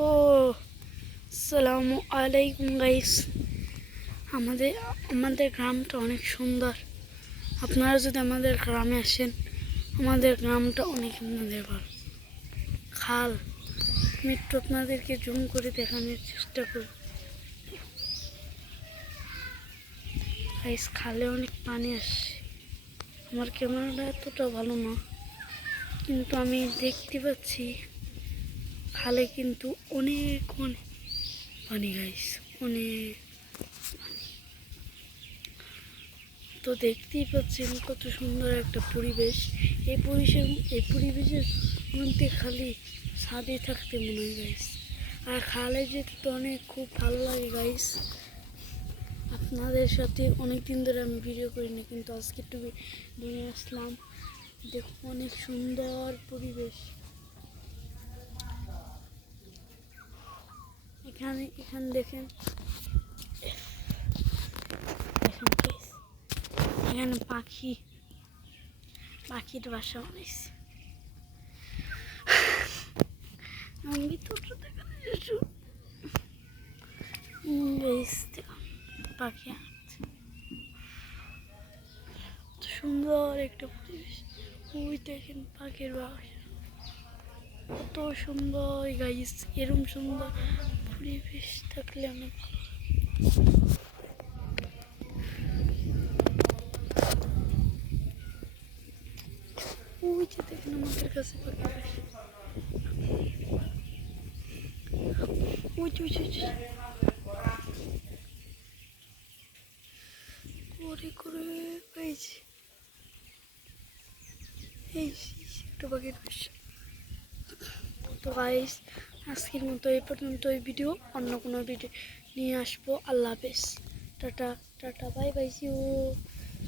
ও আসসালামু আলাইকুম গাইস। আমাদের আমাদের গ্রামটা অনেক সুন্দর। আপনারা যদি আমাদের গ্রামে আসেন, আমাদের গ্রামটা অনেক আপনাদের ভালো। খাল, আমি একটু আপনাদেরকে জুম করে দেখানোর চেষ্টা করব। গাইস, খালে অনেক পানি আসছে। আমার ক্যামেরাটা এতটা ভালো না, কিন্তু আমি দেখতে পাচ্ছি খালে কিন্তু অনেক অনেক পানি গাইস, অনেক। তো দেখতেই পাচ্ছেন কত সুন্দর একটা পরিবেশ। এই পরিবেশের মধ্যে খালি ছাদে থাকতে মনে হয় গাইস। আর খালে যেতে তো অনেক খুব ভালো লাগে গাইস। আপনাদের সাথে অনেক দিন ধরে আমি ভিডিও করি না, কিন্তু আজকে একটু নিয়ে আসলাম। দেখুন অনেক সুন্দর পরিবেশ। এখানে দেখেন, এখানে পাখির বাসা বানাইছে। আমি ভিতরটা পাখি আছে। সুন্দর একটা পরিবেশ। ওই দেখেন পাখির বাসা, কত সুন্দর গাইস। এরকম সুন্দর পরিবেশ থাকলে অনেক ভালো। ওই যে দেখেন আমাদের কাছে পাখি বাসা, ওই করে করে গাইছে। এই একটা পাখির বাসা। তো গাইস, আজকের মতো এই পর্যন্ত এই ভিডিও। অন্য কোনো ভিডিও নিয়ে আসবো। আল্লাহ হাফেজ, tata tata, bye bye, see you.